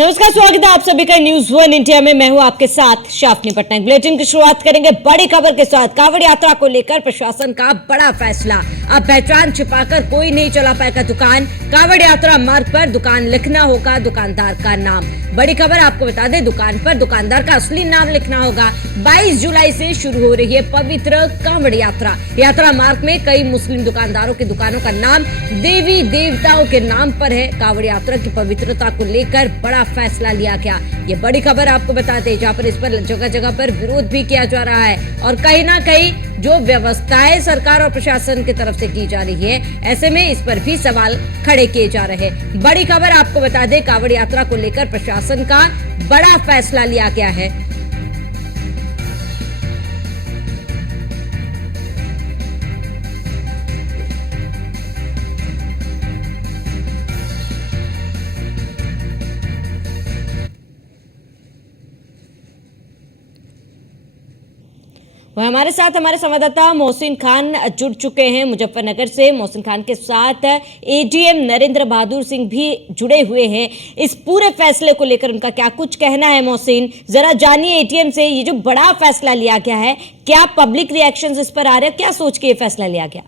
नमस्कार, स्वागत है आप सभी का न्यूज वन इंडिया में। मैं हूं आपके साथ शाफनी पटनायक। बुलेटिन की शुरुआत करेंगे बड़ी खबर के साथ। कांवड़ यात्रा को लेकर प्रशासन का बड़ा फैसला। अब पहचान छिपाकर कोई नहीं चला पाएगा दुकान। कांवड़ यात्रा मार्ग पर दुकान लिखना होगा दुकानदार का नाम। बड़ी खबर आपको बता दें, दुकान पर दुकानदार का असली नाम लिखना होगा। 22 जुलाई से शुरू हो रही है पवित्र कांवड़ यात्रा। यात्रा मार्ग में कई मुस्लिम दुकानदारों की दुकानों का नाम देवी देवताओं के नाम पर है। कांवड़ यात्रा की पवित्रता को लेकर बड़ा फैसला लिया गया। ये बड़ी खबर आपको बताते हैं, जहां पर इस पर जगह जगह पर विरोध भी किया जा रहा है और कहीं ना कहीं जो व्यवस्थाएं सरकार और प्रशासन की तरफ से की जा रही है, ऐसे में इस पर भी सवाल खड़े किए जा रहे हैं। बड़ी खबर आपको बता दें, कांवड़ यात्रा को लेकर प्रशासन का बड़ा फैसला लिया गया है। वह हमारे साथ हमारे संवाददाता मोहसिन खान जुड़ चुके हैं मुजफ्फरनगर से। मोहसिन खान के साथ एडीएम नरेंद्र बहादुर सिंह भी जुड़े हुए हैं। इस पूरे फैसले को लेकर उनका क्या कुछ कहना है, मोहसिन जरा जानिए एडीएम से। ये जो बड़ा फैसला लिया गया है, क्या पब्लिक रिएक्शंस इस पर आ रहे हैं, क्या सोच के ये फैसला लिया गया?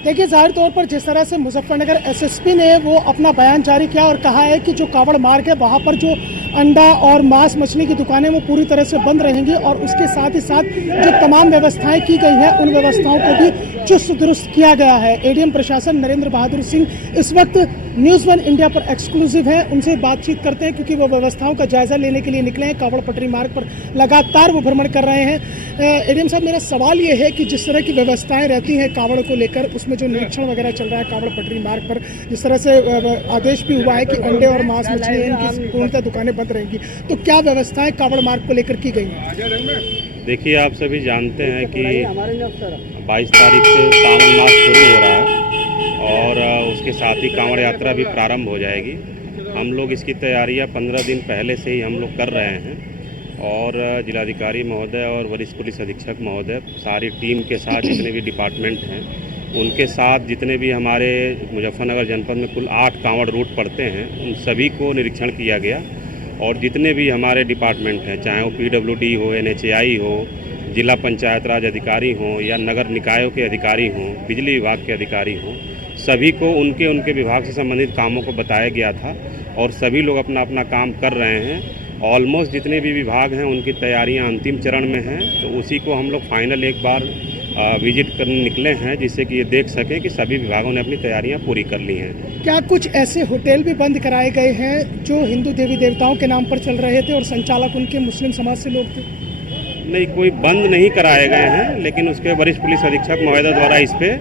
देखिए, जाहिर तौर पर जिस तरह से मुजफ्फरनगर एसएसपी ने वो अपना बयान जारी किया और कहा है कि जो कांवड़ मार्ग है वहाँ पर जो अंडा और मांस मछली की दुकानें वो पूरी तरह से बंद रहेंगी और उसके साथ ही साथ जो तमाम व्यवस्थाएं की गई हैं उन व्यवस्थाओं को भी चुस्त दुरुस्त किया गया है। एडीएम प्रशासन नरेंद्र बहादुर सिंह इस वक्त न्यूज़ वन इंडिया पर एक्सक्लूसिव है, उनसे बातचीत करते हैं क्योंकि वो व्यवस्थाओं का जायजा लेने के लिए निकले हैं। कांवड़ पटरी मार्ग पर लगातार वो भ्रमण कर रहे हैं। एडीएम साहब, मेरा सवाल ये है कि जिस तरह की व्यवस्थाएं रहती हैं कांवड़ को लेकर, उसमें जो निरीक्षण वगैरह चल रहा है कांवड़ पटरी मार्ग पर, जिस तरह से आदेश भी हुआ है कि अंडे और मांस मछली इनकी पूर्णतः दुकानें बंद रहेंगी, तो क्या व्यवस्थाएं कांवड़ मार्ग को लेकर की गई हैं? देखिए, आप सभी जानते हैं कि 22 तारीख से सावन मास शुरू हो रहा है और उसके साथ ही कांवड़ यात्रा भी प्रारंभ हो जाएगी। हम लोग इसकी तैयारियां 15 दिन पहले से ही हम लोग कर रहे हैं और जिलाधिकारी महोदय और वरिष्ठ पुलिस अधीक्षक महोदय सारी टीम के साथ जितने भी डिपार्टमेंट हैं उनके साथ जितने भी हमारे मुजफ्फरनगर जनपद में कुल 8 कांवड़ रूट पड़ते हैं उन सभी को निरीक्षण किया गया और जितने भी हमारे डिपार्टमेंट हैं, चाहे वो PWD हो, NHAI हो, जिला पंचायत राज अधिकारी हों या नगर निकायों के अधिकारी हों, बिजली विभाग के अधिकारी हों, सभी को उनके विभाग से संबंधित कामों को बताया गया था और सभी लोग अपना अपना काम कर रहे हैं। ऑलमोस्ट जितने भी विभाग हैं उनकी तैयारियां अंतिम चरण में हैं, तो उसी को हम लोग फाइनल एक बार विजिट करने निकले हैं जिससे कि ये देख सकें कि सभी विभागों ने अपनी तैयारियां पूरी कर ली हैं। क्या कुछ ऐसे होटल भी बंद कराए गए हैं जो हिंदू देवी देवताओं के नाम पर चल रहे थे और संचालक उनके मुस्लिम समाज से लोग थे? नहीं, कोई बंद नहीं कराए गए हैं, लेकिन उसके वरिष्ठ पुलिस अधीक्षक महोदय द्वारा इस पर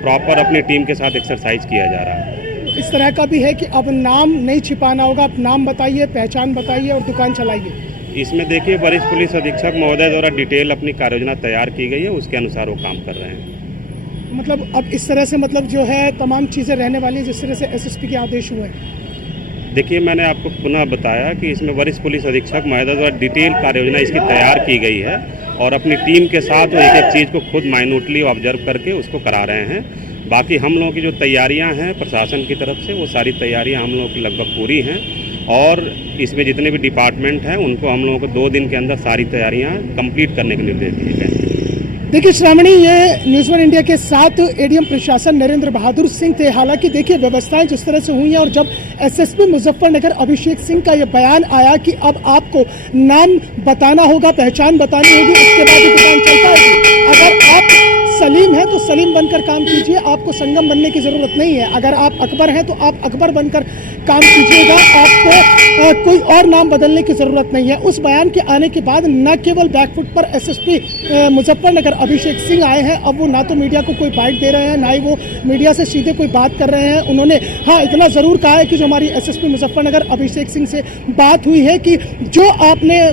प्रॉपर अपनी टीम के साथ एक्सरसाइज किया जा रहा है। इस तरह का भी है कि अब नाम नहीं छिपाना होगा, अब नाम बताइए, पहचान बताइए और दुकान चलाइए। इसमें देखिए, वरिष्ठ पुलिस अधीक्षक महोदय द्वारा डिटेल अपनी कार्ययोजना तैयार की गई है, उसके अनुसार वो काम कर रहे हैं। मतलब अब इस तरह से मतलब जो है तमाम चीज़ें रहने वाली हैं जिस तरह से एसएसपी के आदेश हुए हैं। देखिए, मैंने आपको पुनः बताया कि इसमें वरिष्ठ पुलिस अधीक्षक महोदय द्वारा डिटेल कार्ययोजना इसकी तैयार की गई है और अपनी टीम के साथ वो एक एक चीज़ को खुद माइन्यूटली ऑब्जर्व करके उसको करा रहे हैं। बाकी हम लोगों की जो तैयारियां हैं प्रशासन की तरफ से, वो सारी तैयारियां हम लोगों की लगभग पूरी हैं और इसमें जितने भी डिपार्टमेंट हैं उनको हम लोगों को 2 दिन के अंदर सारी तैयारियां कंप्लीट करने के निर्देश दिए गए हैं। देखिए श्रावणी, ये न्यूज़ वन इंडिया के साथ एडीएम प्रशासन नरेंद्र बहादुर सिंह थे। हालांकि देखिए, व्यवस्थाएं जिस तरह से हुई हैं और जब एसएसपी मुजफ्फरनगर अभिषेक सिंह का ये बयान आया कि अब आपको नाम बताना होगा, पहचान बतानी होगी, उसके बाद ही दुकान चल पाएगी। अगर आप सलीम है तो सलीम बनकर काम कीजिए, आपको संगम बनने की ज़रूरत नहीं है। अगर आप अकबर हैं तो आप अकबर बनकर काम कीजिएगा, आपको कोई और नाम बदलने की ज़रूरत नहीं है। उस बयान के आने के बाद न केवल बैकफुट पर एसएसपी मुजफ्फरनगर अभिषेक सिंह आए हैं, अब वो ना तो मीडिया को कोई बाइट दे रहे हैं, ना ही वो मीडिया से सीधे कोई बात कर रहे हैं। उन्होंने हाँ इतना ज़रूर कहा है कि जो हमारी एसएसपी मुजफ्फरनगर अभिषेक सिंह से बात हुई है कि जो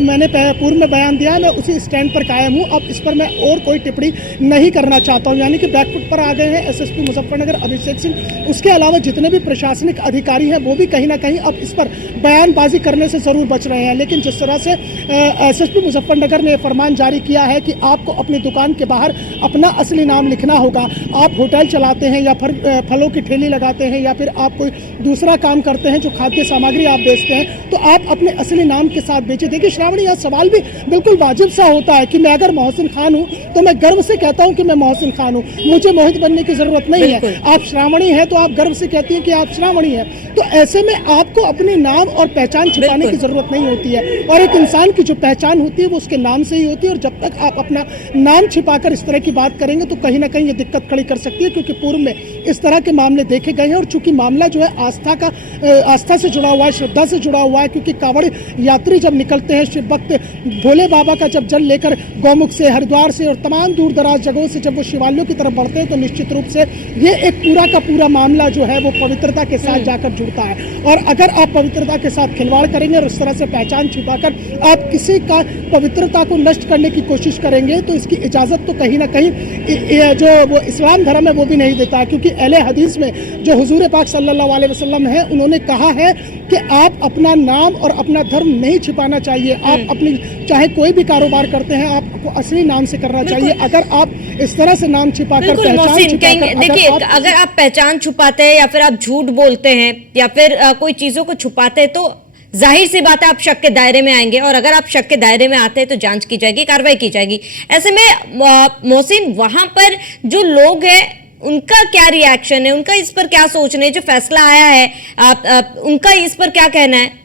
मैंने पूर्व में बयान दिया है मैं उसी स्टैंड पर कायम हूँ, अब इस पर मैं और कोई टिप्पणी नहीं करना करना चाहता हूँ, यानी कि बैकफुट पर आ गए हैं एसएसपी मुजफ्फरनगर अभिषेक सिंह। उसके अलावा जितने भी प्रशासनिक अधिकारी हैं वो भी कहीं ना कहीं अब इस पर बयानबाजी करने से ज़रूर बच रहे हैं। लेकिन जिस तरह से एसएसपी मुजफ्फरनगर ने फरमान जारी किया है कि आपको अपनी दुकान के बाहर अपना असली नाम लिखना होगा, आप होटल चलाते हैं या फिर फलों की ठेली लगाते हैं या फिर आप कोई दूसरा काम करते हैं जो खाद्य सामग्री आप बेचते हैं, तो आप अपने असली नाम के साथ बेचें। देखिए श्रावणी, यह सवाल भी बिल्कुल वाजिब सा होता है कि मैं अगर मोहसिन खान हूँ तो मैं गर्व से कहता हूँ कि मैं मोहसिन खान हूँ, मुझे मोहित बनने की जरूरत नहीं है। आप श्रावणी हैं तो आप गर्व से कहती हैं कि आप श्रावणी हैं। तो ऐसे में आपको अपने नाम और पहचान छिपाने की जरूरत नहीं होती है, और एक इंसान की जो पहचान होती है वो उसके नाम से ही होती है। और जब तक आप अपना नाम छिपाकर इस तरह की बात करेंगे तो कहीं ना कहीं ये दिक्कत खड़ी कर सकती है, क्योंकि पूर्व में इस तरह के मामले देखे गए हैं। और चूंकि मामला जो है आस्था से जुड़ा हुआ है, श्रद्धा से जुड़ा हुआ है, क्योंकि कांवड़ यात्री जब निकलते हैं शिव भक्त भोले बाबा का जब जल लेकर गौमुख से, हरिद्वार से और तमाम दूर दराज जगहों से जब वो शिवालयों की तरफ बढ़ते हैं, तो निश्चित रूप से ये एक पूरा का पूरा मामला जो है वो पवित्रता के साथ जाकर जुड़ता है। और अगर आप पवित्रता के साथ खिलवाड़ करेंगे और इस तरह से पहचान छिपाकर आप किसी का पवित्रता को नष्ट करने की कोशिश करेंगे, तो इसकी इजाज़त तो कहीं ना कहीं जो वो इस्लाम धर्म है वो भी नहीं देता है। क्योंकि अहले हदीस में जो हुजूर पाक सल्लल्लाहु अलैहि वसल्लम है, उन्होंने कहा है कि आप अपना नाम और अपना धर्म नहीं छिपाना चाहिए। आप अपनी चाहे कोई भी कारोबार करते हैं, आपको असली नाम से करना चाहिए। अगर आप इस तरह से नाम छिपाकर देखिए, अगर आप पहचान छुपाते हैं या फिर आप झूठ बोलते हैं या फिर कोई चीजों को छुपाते हैं, तो जाहिर सी बात है आप शक के दायरे में आएंगे, और अगर आप शक के दायरे में आते हैं तो जांच की जाएगी, कार्रवाई की जाएगी। ऐसे में मोहसिन, वहां पर जो लोग हैं उनका क्या रिएक्शन है, उनका इस पर क्या सोचना है, जो फैसला आया है उनका इस पर क्या कहना है?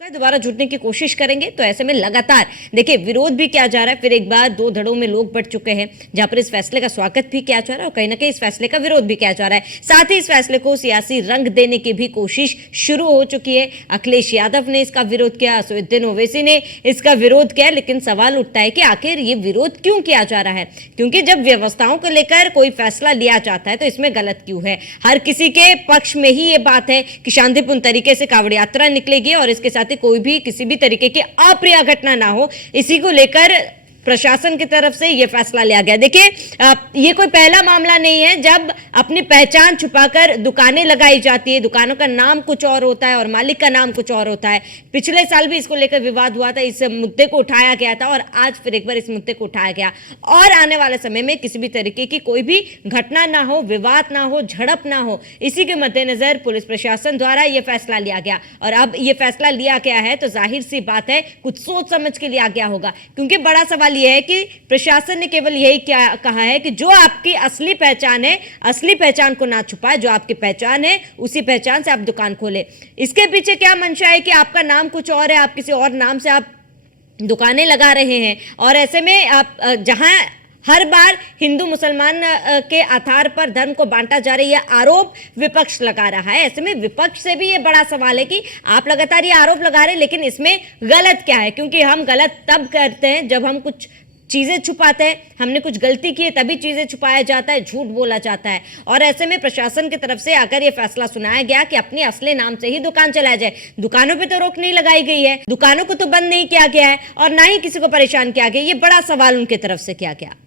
दोबारा जुटने की कोशिश करेंगे, तो ऐसे में लगातार देखिए विरोध भी किया जा रहा है। फिर एक बार दो धड़ों में लोग बढ़ चुके हैं, जहां पर इस फैसले का स्वागत भी किया जा रहा है और कहीं ना कहीं इस फैसले का विरोध भी किया जा रहा है। साथ ही इस फैसले को सियासी रंग देने की भी कोशिश शुरू हो चुकी है। अखिलेश यादव ने इसका विरोध किया, असदुद्दीन ओवैसी ने इसका विरोध किया, लेकिन सवाल उठता है कि आखिर ये विरोध क्यों किया जा रहा है? क्योंकि जब व्यवस्थाओं को लेकर कोई फैसला लिया जाता है तो इसमें गलत क्यों है? हर किसी के पक्ष में ही ये बात है कि शांतिपूर्ण तरीके से कांवड़ यात्रा निकलेगी और इसके साथ कोई भी किसी भी तरीके की अप्रिय घटना ना हो, इसी को लेकर प्रशासन की तरफ से यह फैसला लिया गया। देखिए, ये कोई पहला मामला नहीं है जब अपनी पहचान छुपाकर दुकानें लगाई जाती है। दुकानों का नाम कुछ और होता है और मालिक का नाम कुछ और होता है। पिछले साल भी इसको लेकर विवाद हुआ था, इस मुद्दे को उठाया गया था और आज फिर एक बार इस मुद्दे को उठाया गया। और आने वाले समय में किसी भी तरीके की कोई भी घटना ना हो, विवाद ना हो, झड़प ना हो, इसी के मद्देनजर पुलिस प्रशासन द्वारा यह फैसला लिया गया। और अब यह फैसला लिया गया है तो जाहिर सी बात है कुछ सोच समझ के लिया गया होगा, क्योंकि बड़ा सवाल यह है कि प्रशासन ने केवल यही क्या कहा है कि जो आपकी असली पहचान है, असली पहचान को ना छुपाए, जो आपकी पहचान है उसी पहचान से आप दुकान खोले। इसके पीछे क्या मंशा है कि आपका नाम कुछ और है, आप किसी और नाम से आप दुकानें लगा रहे हैं। और ऐसे में आप जहां हर बार हिंदू मुसलमान के आधार पर धर्म को बांटा जा रही है, आरोप विपक्ष लगा रहा है। ऐसे में विपक्ष से भी ये बड़ा सवाल है कि आप लगातार ये आरोप लगा रहे हैं, लेकिन इसमें गलत क्या है? क्योंकि हम गलत तब करते हैं जब हम कुछ चीजें छुपाते हैं, हमने कुछ गलती की है तभी चीजें छुपाया जाता है, झूठ बोला जाता है। और ऐसे में प्रशासन की तरफ से अगर ये फैसला सुनाया गया कि अपने असली नाम से ही दुकान चलाया जाए, दुकानों पे तो रोक नहीं लगाई गई है, दुकानों को तो बंद नहीं किया गया है और ना ही किसी को परेशान किया गया, ये बड़ा सवाल उनकी तरफ से किया गया।